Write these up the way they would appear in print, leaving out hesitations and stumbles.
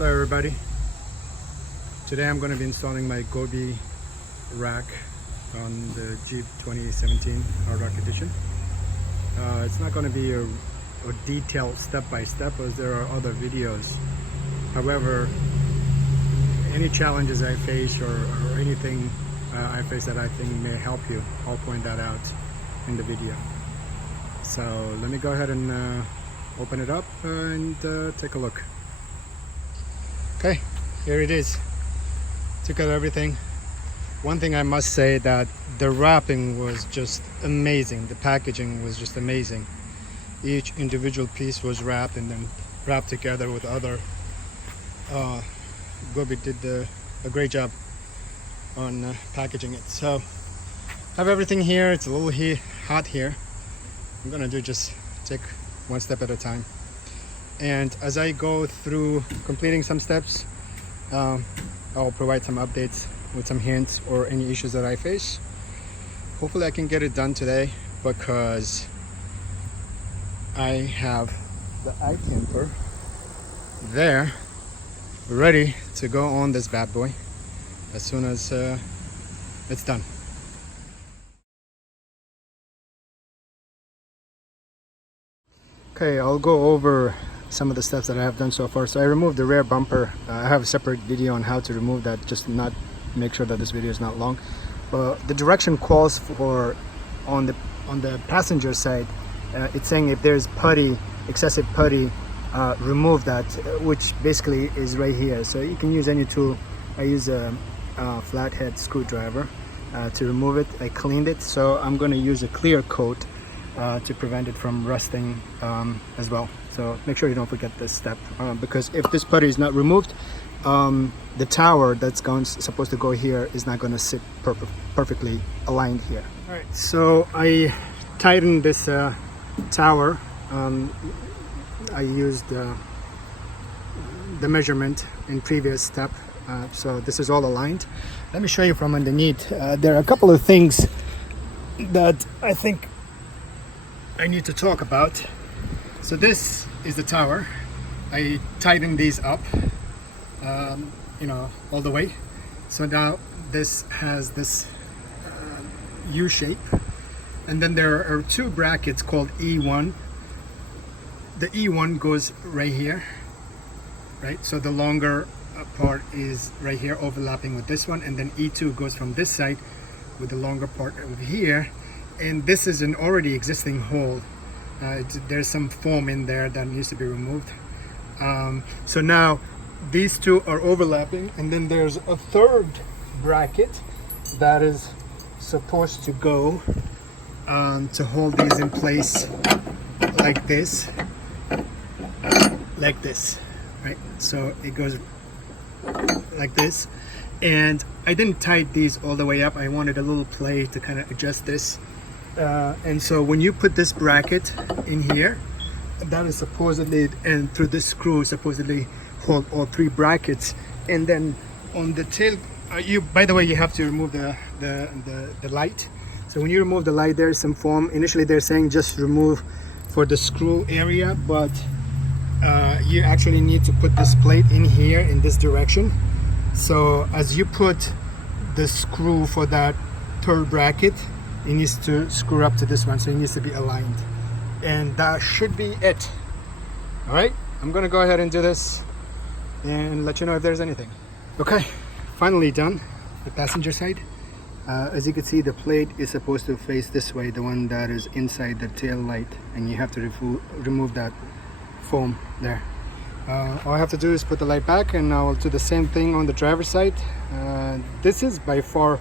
Hello everybody. Today I'm going to be installing my Gobi rack on the Jeep 2017 Hard Rock Edition. It's not going to be a detailed step-by-step as there are other videos. However, any challenges I face or anything I face that I think may help you, I'll point that out in the video. So let me go ahead and open it up and take a look. Okay, here it is. Took out everything. One thing I must say that the wrapping was just amazing. The packaging was just amazing. Each individual piece was wrapped and then wrapped together with other. Gobi did a great job on packaging it. So have everything here. It's a little hot here. I'm gonna just take one step at a time. And as I go through completing some steps, I'll provide some updates with some hints or any issues that I face. Hopefully I can get it done today because I have the Ikamper there ready to go on this bad boy as soon as it's done. Okay, I'll go over some of the steps that I have done so far. So I removed the rear bumper. I have a separate video on how to remove that, just to not make sure that this video is not long. But the direction calls for on the passenger side, it's saying if there's putty, excessive putty, remove that, which basically is right here. So you can use any tool. I use a flathead screwdriver to remove it. I cleaned it, so I'm going to use a clear coat to prevent it from rusting as well. So make sure you don't forget this step because if this putty is not removed, the tower that's supposed to go here is not going to sit perfectly aligned here. All right, so I tightened this tower. I used the measurement in previous step, so this is all aligned. Let me show you from underneath. There are a couple of things that I think I need to talk about. So this is the tower. I tightened these up, all the way. So now this has this U shape, and then there are two brackets called E1. The E1 goes right here, right? So the longer part is right here overlapping with this one, and then E2 goes from this side with the longer part over here. And this is an already existing hole. There's some foam in there that needs to be removed. So now these two are overlapping, and then there's a third bracket that is supposed to go to hold these in place like this, right? So it goes like this, and I didn't tighten these all the way up. I wanted a little play to kind of adjust this. And so when you put this bracket in here, that is supposedly, and through this screw supposedly hold all three brackets. And then on the tail, by the way, you have to remove the light. So when you remove the light, there's some foam. Initially they're saying just remove for the screw area, but you actually need to put this plate in here in this direction. So as you put the screw for that third bracket, it needs to screw up to this one, so it needs to be aligned, and that should be it. All right, I'm gonna go ahead and do this and let you know if there's anything. Okay, finally done the passenger side. As you can see, the plate is supposed to face this way, the one that is inside the tail light, and you have to remove that foam there. All I have to do is put the light back, and I'll do the same thing on the driver's side. This is by far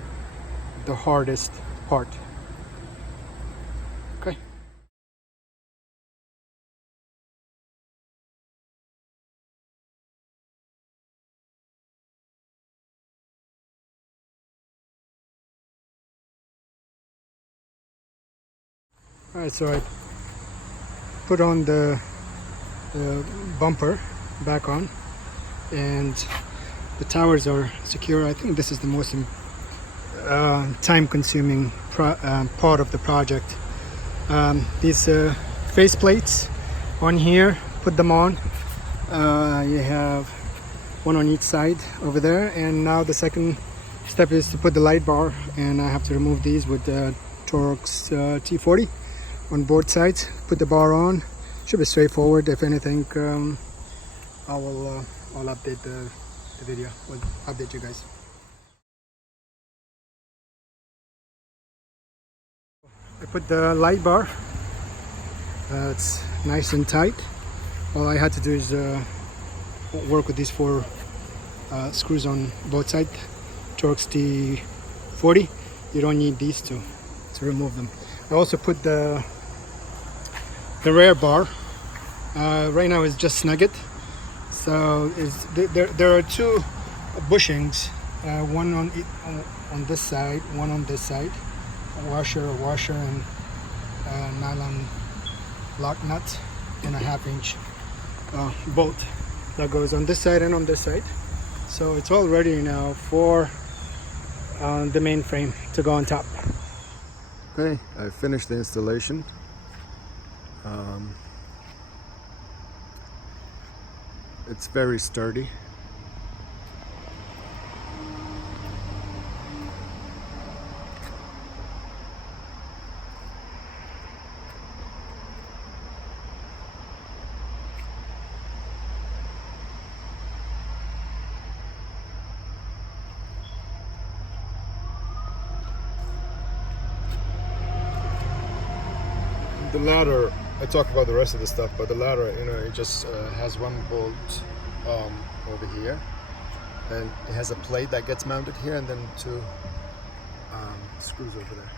the hardest part. Okay. All right, so I put on the bumper back on, and the towers are secure. I think this is the most time-consuming part of the project. These face plates on here, put them on. You have one on each side over there. And now the second step is to put the light bar, and I have to remove these with the Torx T40 on both sides. Put the bar on. Should be straightforward. If anything, I'll update the video. We'll update you guys. I put the light bar. It's nice and tight. All I had to do is work with these 4 screws on both sides. Torx T40. You don't need these to remove them. I also put the rear bar. Right now it's just snugget. So there are 2 bushings, one on this side, one on this side. A washer, and nylon lock nut, and a 1/2-inch bolt that goes on this side and on this side. So it's all ready now for the main frame to go on top. Okay, I finished the installation. It's very sturdy. The ladder, I talk about the rest of the stuff, but the ladder, you know, it just has 1 bolt over here, and it has a plate that gets mounted here, and then 2 screws over there.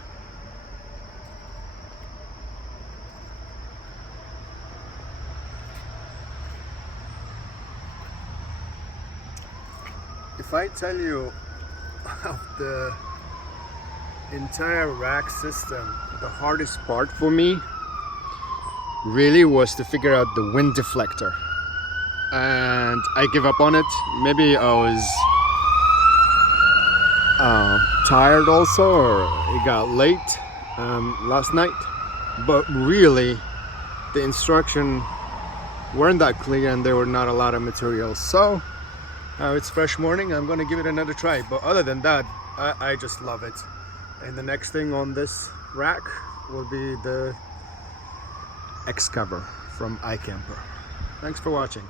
If I tell you of the entire rack system, the hardest part for me really was to figure out the wind deflector, and I give up on it. Maybe I was tired also, or it got late last night, but really the instruction weren't that clear, and there were not a lot of materials. So it's fresh morning, I'm gonna give it another try, but other than that, I just love it. And the next thing on this rack will be the X-cover from Ikamper. Thanks for watching.